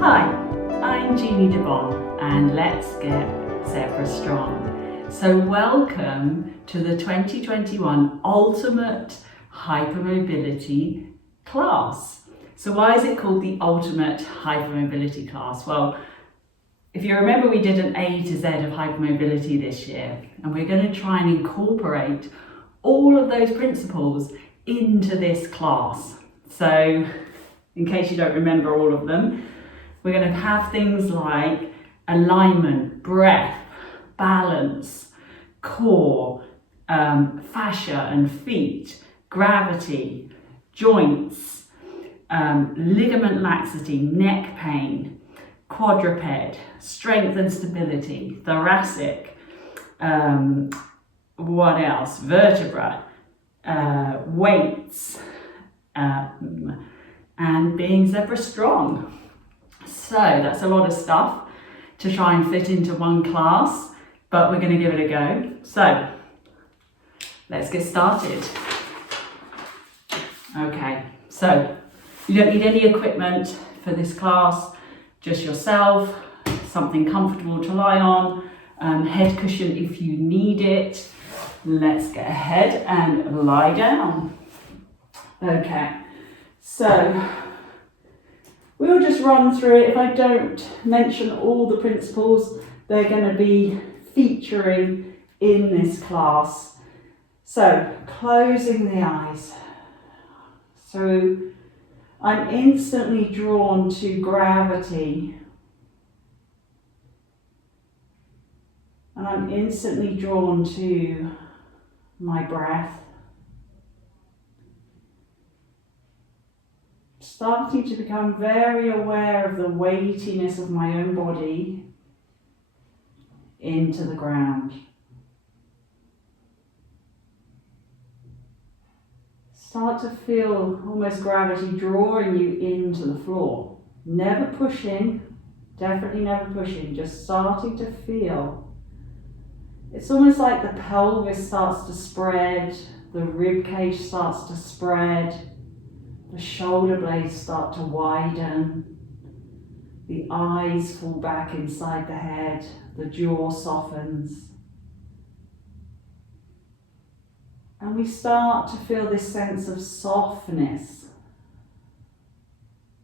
Hi, I'm Jeannie and let's get Zebra Strong. So welcome to the 2021 Ultimate Hypermobility class. So why is it called the Ultimate Hypermobility class? Well, if you remember, we did an A to Z of hypermobility this year, and we're going to try and incorporate all of those principles into this class. So in case you don't remember all of them, we're going to have things like alignment, breath, balance, core, fascia and feet, gravity, joints, ligament laxity, neck pain, quadruped, strength and stability, thoracic, what else? Vertebra, weights, and being zebra strong. So that's a lot of stuff to try and fit into one class, but we're going to give it a go. So let's get started. Okay, so you don't need any equipment for this class, just yourself, something comfortable to lie on, head cushion if you need it. Let's get ahead and lie down. Okay, so we'll just run through it. If I don't mention all the principles, they're going to be featuring in this class. So, closing the eyes. So, I'm instantly drawn to gravity. And I'm instantly drawn to my breath. Starting to become very aware of the weightiness of my own body into the ground. Start to feel almost gravity drawing you into the floor. Never pushing, definitely never pushing, just starting to feel. It's almost like the pelvis starts to spread, the rib cage starts to spread. The shoulder blades start to widen, the eyes fall back inside the head, the jaw softens. And we start to feel this sense of softness,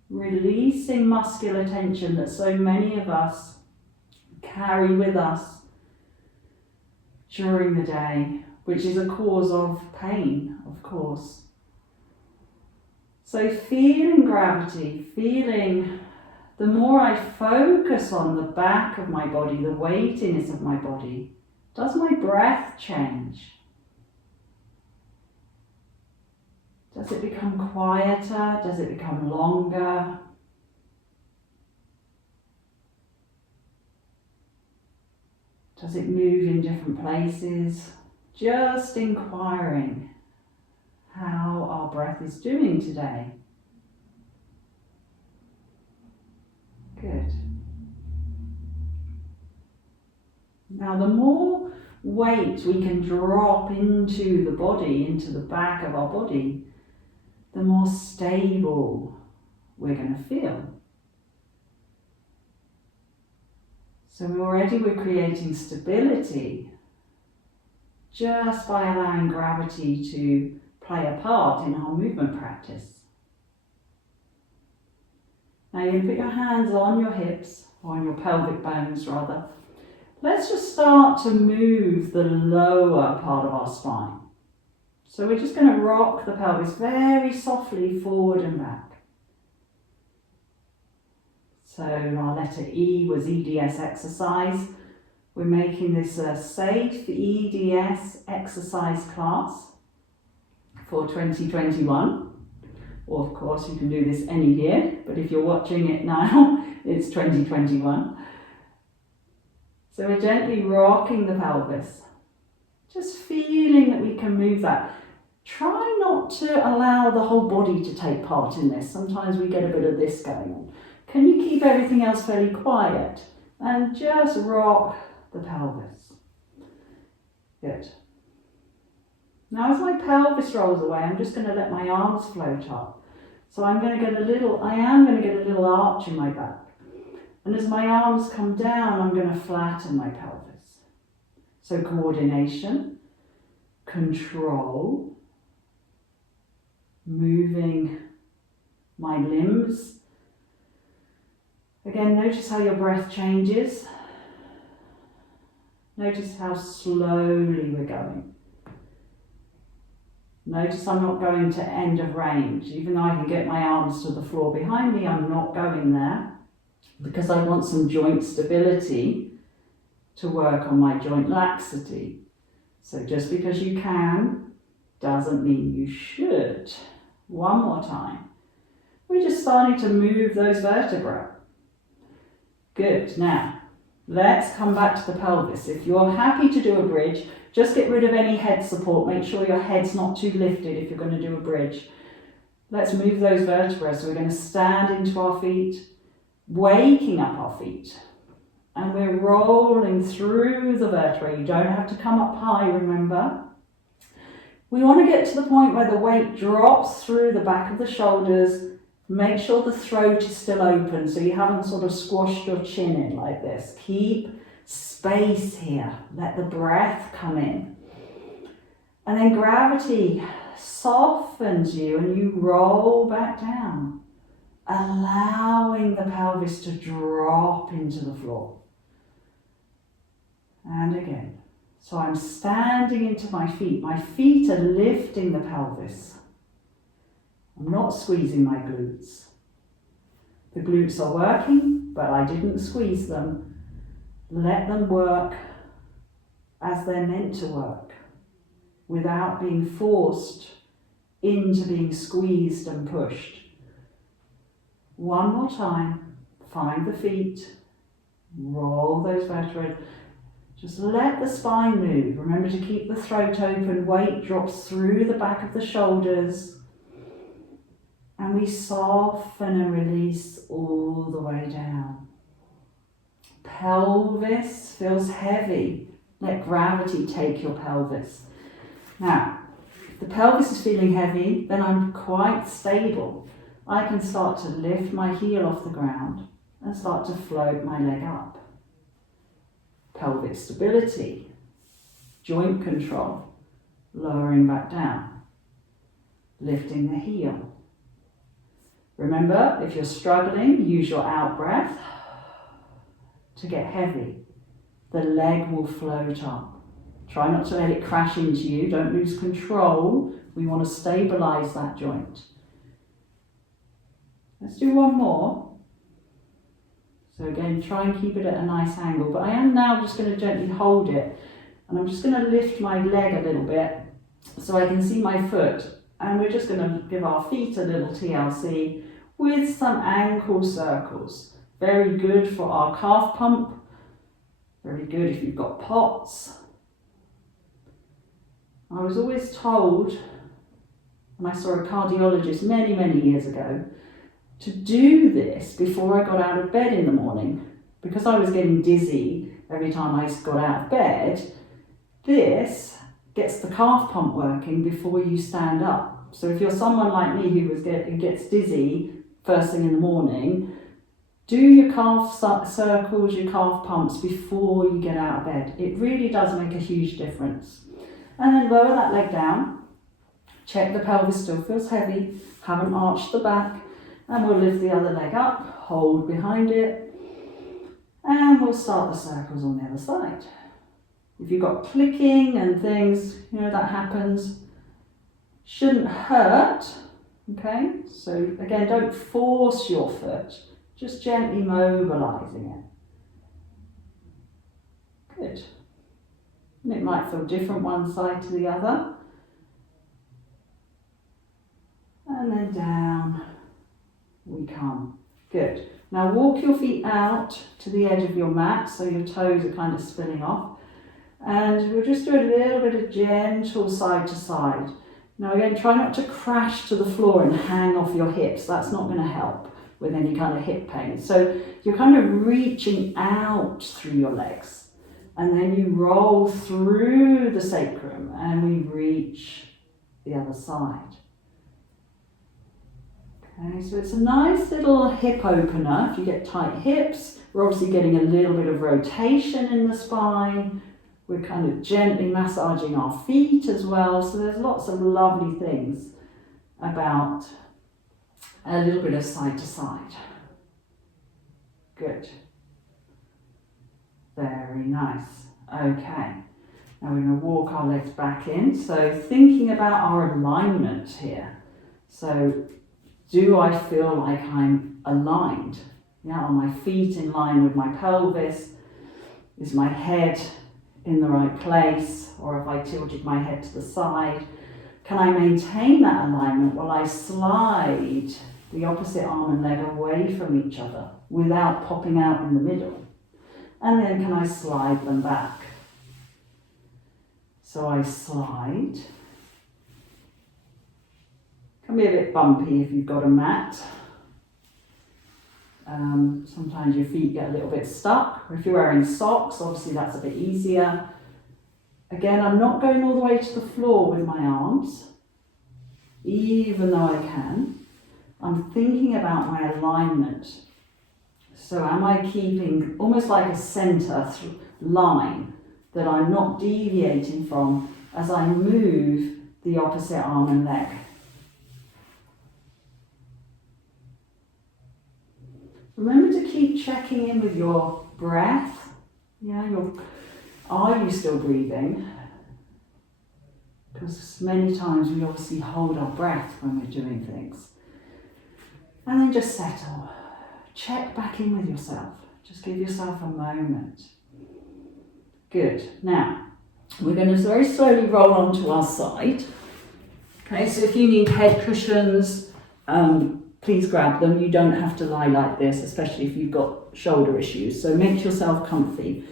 releasing muscular tension that so many of us carry with us during the day, which is a cause of pain, of course. So feeling gravity, feeling the more I focus on the back of my body, the weightiness of my body, does my breath change? Does it become quieter? Does it become longer? Does it move in different places? Just inquiring how our breath is doing today. Good. Now, the more weight we can drop into the body, into the back of our body, the more stable we're going to feel. So already we're creating stability just by allowing gravity to play a part in our movement practice. Now you're going to put your hands on your hips, or on your pelvic bones rather. Let's just start to move the lower part of our spine. So we're just going to rock the pelvis very softly forward and back. So our letter E was EDS Exercise. We're making this a safe EDS exercise class for 2021, or of course you can do this any year, but if you're watching it now, it's 2021. So we're gently rocking the pelvis, just feeling that we can move that. Try not to allow the whole body to take part in this. Sometimes we get a bit of this going on. Can you keep everything else fairly quiet and just rock the pelvis? Good. Now as my pelvis rolls away, I'm just going to let my arms float up. So I am going to get a little arch in my back. And as my arms come down, I'm going to flatten my pelvis. So coordination, control, moving my limbs. Again, notice how your breath changes. Notice how slowly we're going. Notice I'm not going to end of range. Even though I can get my arms to the floor behind me, I'm not going there because I want some joint stability to work on my joint laxity. So just because you can doesn't mean you should. One more time. We're just starting to move those vertebrae. Good. Now, let's come back to the pelvis. If you're happy to do a bridge, just get rid of any head support. Make sure your head's not too lifted if you're going to do a bridge. Let's move those vertebrae. So we're going to stand into our feet, waking up our feet. And we're rolling through the vertebrae. You don't have to come up high, remember. We want to get to the point where the weight drops through the back of the shoulders. Make sure the throat is still open so you haven't sort of squashed your chin in like this. Keep space here. Let the breath come in. And then gravity softens you and you roll back down, allowing the pelvis to drop into the floor. And again. So I'm standing into my feet. My feet are lifting the pelvis. I'm not squeezing my glutes. The glutes are working, but I didn't squeeze them. Let them work as they're meant to work, without being forced into being squeezed and pushed. One more time, find the feet, roll those vertebrae. Just let the spine move. Remember to keep the throat open. Weight drops through the back of the shoulders. And we soften and release all the way down. Pelvis feels heavy. Let gravity take your pelvis. Now, if the pelvis is feeling heavy, then I'm quite stable. I can start to lift my heel off the ground and start to float my leg up. Pelvic stability, joint control, lowering back down, lifting the heel. Remember, if you're struggling, use your out breath to get heavy. The leg will float up. Try not to let it crash into you. Don't lose control. We want to stabilize that joint. Let's do one more. So again, try and keep it at a nice angle. But I am now just going to gently hold it. And I'm just going to lift my leg a little bit so I can see my foot. And we're just going to give our feet a little TLC with some ankle circles. Very good for our calf pump. Very good if you've got POTS. I was always told, and I saw a cardiologist many, many years ago, to do this before I got out of bed in the morning. Because I was getting dizzy every time I got out of bed, this gets the calf pump working before you stand up. So if you're someone like me who gets dizzy first thing in the morning, do your calf circles, your calf pumps before you get out of bed. It really does make a huge difference. And then lower that leg down. Check the pelvis still feels heavy. Haven't arched the back. And we'll lift the other leg up, hold behind it, and we'll start the circles on the other side. If you've got clicking and things, that happens. Shouldn't hurt, okay? So again, don't force your foot, just gently mobilizing it. Good. And it might feel different one side to the other. And then down we come. Good. Now walk your feet out to the edge of your mat so your toes are kind of spilling off. And we'll just do a little bit of gentle side to side. Now again, try not to crash to the floor and hang off your hips. That's not going to help with any kind of hip pain. So you're kind of reaching out through your legs. And then you roll through the sacrum and we reach the other side. Okay, so it's a nice little hip opener. If you get tight hips, we're obviously getting a little bit of rotation in the spine. We're kind of gently massaging our feet as well. So there's lots of lovely things about a little bit of side to side. Good. Very nice. Okay. Now we're going to walk our legs back in. So thinking about our alignment here. So do I feel like I'm aligned? Yeah, are my feet in line with my pelvis? Is my head in the right place? Or have I tilted my head to the side? Can I maintain that alignment while I slide the opposite arm and leg away from each other without popping out in the middle? And then can I slide them back? So I slide. Can be a bit bumpy if you've got a mat. Sometimes your feet get a little bit stuck. If you're wearing socks, obviously that's a bit easier. Again, I'm not going all the way to the floor with my arms, even though I can. I'm thinking about my alignment. So am I keeping almost like a center line that I'm not deviating from as I move the opposite arm and leg? Remember to keep checking in with your breath. Yeah, are you still breathing? Because many times we obviously hold our breath when we're doing things. And then just settle. Check back in with yourself. Just give yourself a moment. Good. Now, we're going to very slowly roll onto our side. Okay, so if you need head cushions, please grab them. You don't have to lie like this, especially if you've got shoulder issues. So make yourself comfy.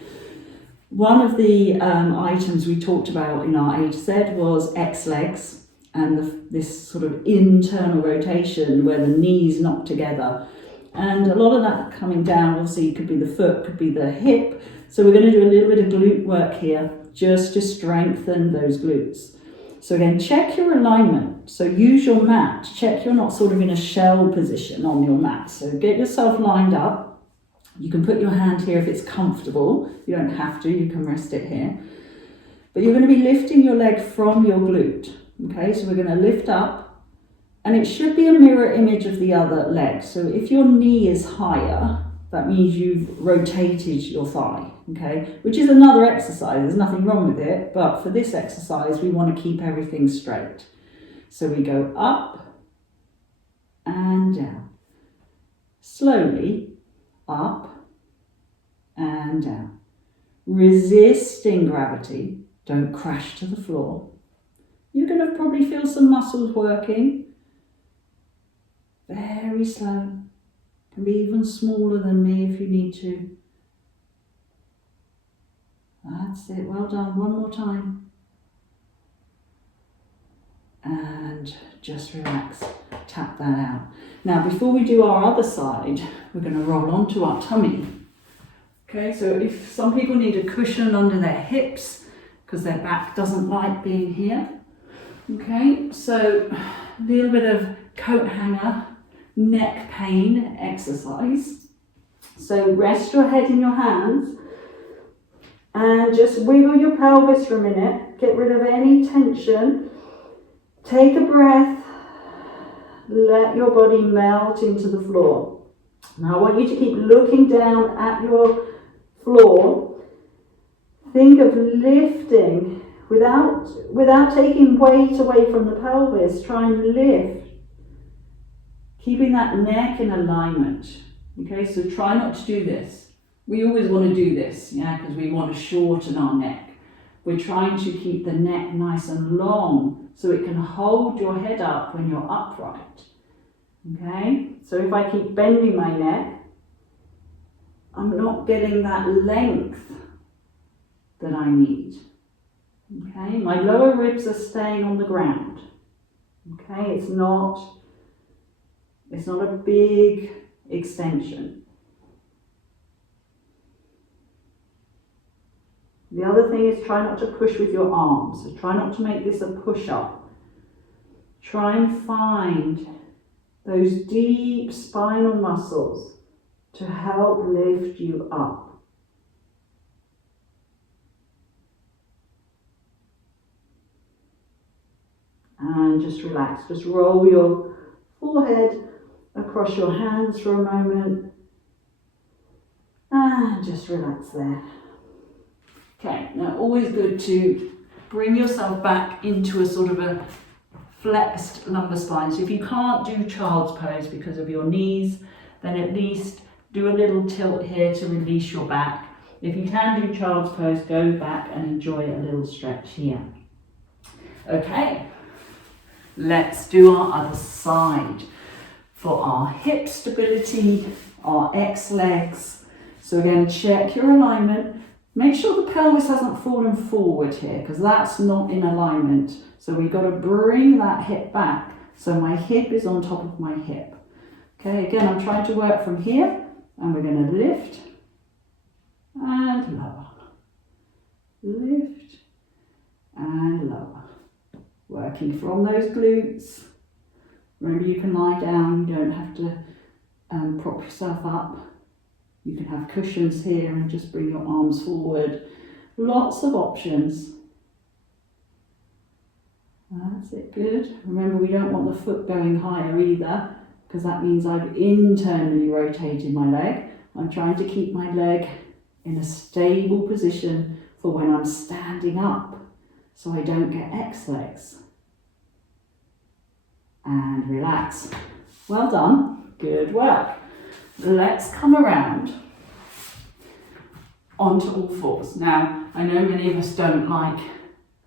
One of the items we talked about in our A-Z was X legs and this sort of internal rotation where the knees knock together. And a lot of that coming down, obviously, could be the foot, could be the hip. So we're going to do a little bit of glute work here just to strengthen those glutes. So again, check your alignment. So use your mat. Check you're not sort of in a shell position on your mat. So get yourself lined up. You can put your hand here if it's comfortable. You don't have to, you can rest it here. But you're going to be lifting your leg from your glute. Okay, so we're going to lift up. And it should be a mirror image of the other leg. So if your knee is higher, that means you've rotated your thigh, okay? Which is another exercise, there's nothing wrong with it, but for this exercise, we want to keep everything straight. So we go up and down. Slowly, up and down. Resisting gravity, don't crash to the floor. You're going to probably feel some muscles working. Very slow. Can be even smaller than me if you need to. That's it, well done. One more time. And just relax. Tap that out. Now, before we do our other side, we're going to roll onto our tummy. Okay, so if some people need a cushion under their hips because their back doesn't like being here. Okay, so a little bit of coat hanger, neck pain exercise. So rest your head in your hands and just wiggle your pelvis for a minute. Get rid of any tension. Take a breath. Let your body melt into the floor. Now I want you to keep looking down at your floor. Think of lifting without taking weight away from the pelvis. Try and lift. Keeping that neck in alignment. Okay, so try not to do this. We always want to do this, yeah, because we want to shorten our neck. We're trying to keep the neck nice and long so it can hold your head up when you're upright. Okay, so if I keep bending my neck, I'm not getting that length that I need. Okay, my lower ribs are staying on the ground. Okay, it's not a big extension. The other thing is try not to push with your arms. So try not to make this a push-up. Try and find those deep spinal muscles to help lift you up. And just relax, just roll your forehead across your hands for a moment. And just relax there. Okay, now always good to bring yourself back into a sort of a flexed lumbar spine. So if you can't do child's pose because of your knees, then at least do a little tilt here to release your back. If you can do child's pose, go back and enjoy a little stretch here. Okay, let's do our other side. For our hip stability, our X legs. So again, check your alignment. Make sure the pelvis hasn't fallen forward here, because that's not in alignment. So we've got to bring that hip back. So my hip is on top of my hip. Okay, again, I'm trying to work from here, and we're going to lift and lower. Lift and lower. Working from those glutes. Remember, you can lie down, you don't have to prop yourself up. You can have cushions here and just bring your arms forward. Lots of options. That's it, good. Remember, we don't want the foot going higher either, because that means I've internally rotated my leg. I'm trying to keep my leg in a stable position for when I'm standing up, so I don't get X legs. And relax. Well done, good work. Let's come around onto all fours. Now, I know many of us don't like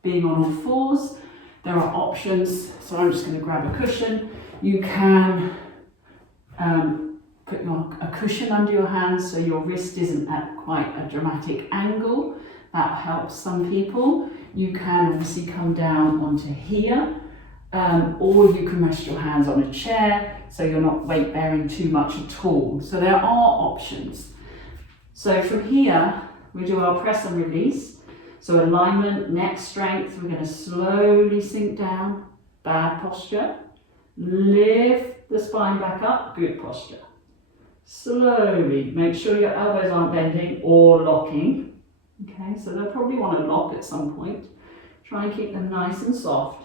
being on all fours. There are options, so I'm just going to grab a cushion. You can put a cushion under your hands so your wrist isn't at quite a dramatic angle. That helps some people. You can obviously come down onto here. Or you can rest your hands on a chair so you're not weight bearing too much at all. So there are options. So from here, we do our press and release. So alignment, neck strength, we're going to slowly sink down, bad posture. Lift the spine back up, good posture. Slowly, make sure your elbows aren't bending or locking. Okay, so they'll probably want to lock at some point. Try and keep them nice and soft.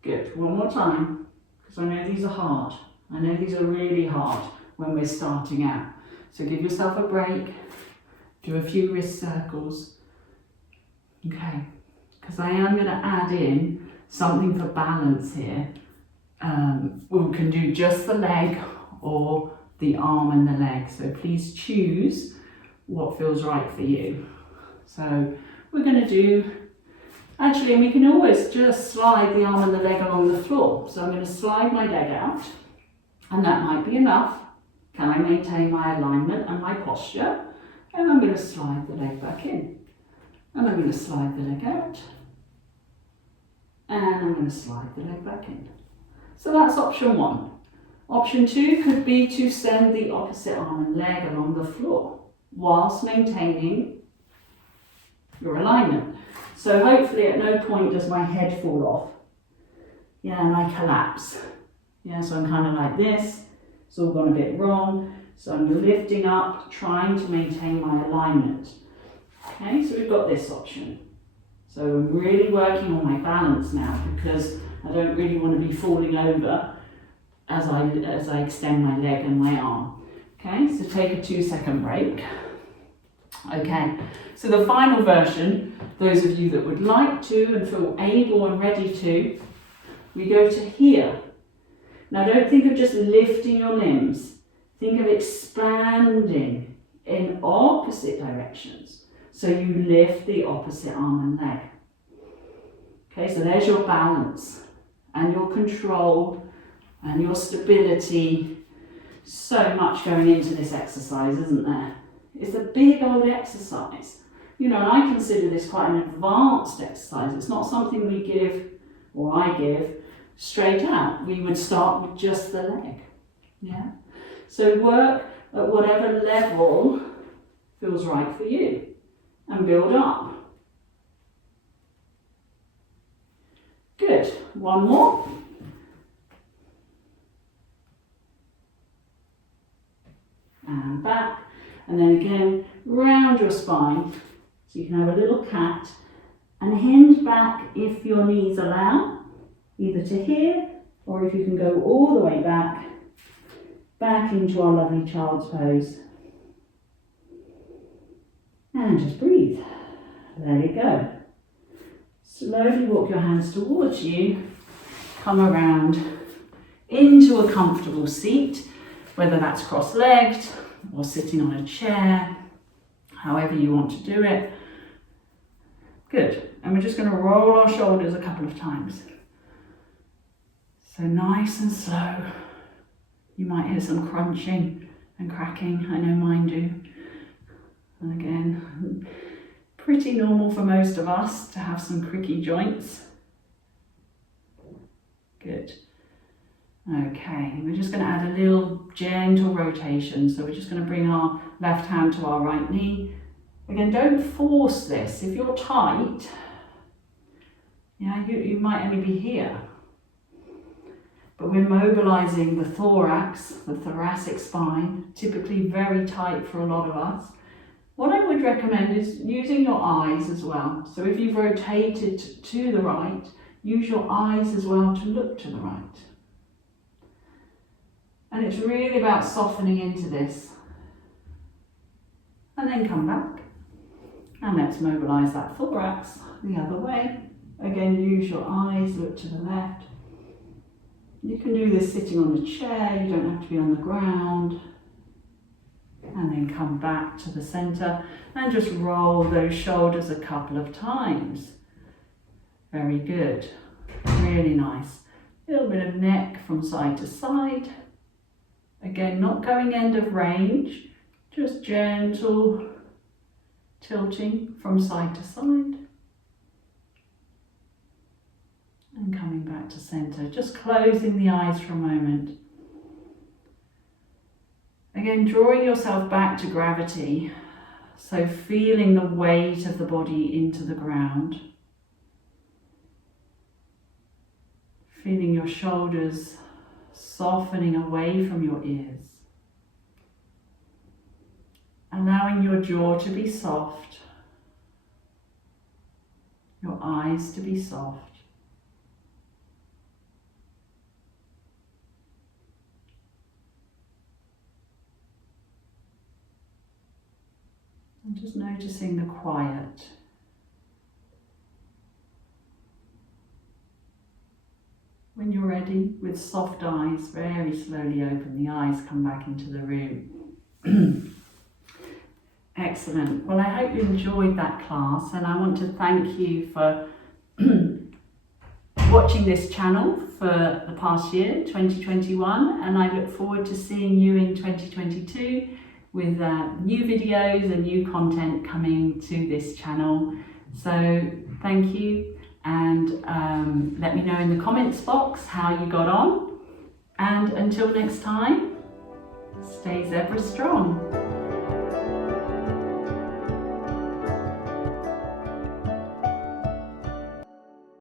Good, one more time, because I know these are hard. I know these are really hard when we're starting out. So give yourself a break, do a few wrist circles. Okay, because I am going to add in something for balance here. We can do just the leg or the arm and the leg. So please choose what feels right for you. So we're going to do, actually, and we can always just slide the arm and the leg along the floor. So I'm going to slide my leg out, and that might be enough. Can I maintain my alignment and my posture? And I'm going to slide the leg back in. And I'm going to slide the leg out. And I'm going to slide the leg back in. So that's option one. Option two could be to send the opposite arm and leg along the floor whilst maintaining your alignment. So hopefully at no point does my head fall off. Yeah, and I collapse. Yeah, so I'm kind of like this. It's all gone a bit wrong. So I'm lifting up, trying to maintain my alignment. Okay, so we've got this option. So I'm really working on my balance now, because I don't really want to be falling over as I extend my leg and my arm. Okay, so take a 2-second break. Okay, so the final version, those of you that would like to and feel able and ready to, we go to here. Now don't think of just lifting your limbs. Think of expanding in opposite directions. So you lift the opposite arm and leg. Okay, so there's your balance and your control and your stability. So much going into this exercise, isn't there? It's a big old exercise. You know, and I consider this quite an advanced exercise. It's not something we give, or I give, straight out. We would start with just the leg. Yeah? So work at whatever level feels right for you and build up. Good. One more. and back, and then again round your spine. So you can have a little cat and hinge back if your knees allow, either to here or if you can go all the way back into our lovely child's pose. And just breathe. There you go. Slowly walk your hands towards you, come around into a comfortable seat, whether that's cross-legged or sitting on a chair, however you want to do it. Good. And we're just going to roll our shoulders a couple of times. So nice and slow. You might hear some crunching and cracking. I know mine do. And again, pretty normal for most of us to have some creaky joints. Good. Okay, we're just going to add a little gentle rotation. So we're just going to bring our left hand to our right knee. Again, don't force this. If you're tight, you might only be here. But we're mobilizing the thorax, the thoracic spine, typically very tight for a lot of us. What I would recommend is using your eyes as well. So if you've rotated to the right, use your eyes as well to look to the right. And it's really about softening into this. And then come back. And let's mobilize that thorax the other way. Again, use your eyes, look to the left. You can do this sitting on a chair, you don't have to be on the ground. And then come back to the center and just roll those shoulders a couple of times. Very good, really nice. A little bit of neck from side to side. Again, not going end of range, just gentle tilting from side to side. And coming back to center, just closing the eyes for a moment. Again, drawing yourself back to gravity, so feeling the weight of the body into the ground. Feeling your shoulders softening away from your ears. Allowing your jaw to be soft, your eyes to be soft. And just noticing the quiet. When you're ready, with soft eyes, very slowly open the eyes, come back into the room. Excellent. Well, I hope you enjoyed that class, and I want to thank you for watching this channel for the past year, 2021, and I look forward to seeing you in 2022 with new videos and new content coming to this channel. So thank you, and let me know in the comments box how you got on, and until next time, stay zebra strong.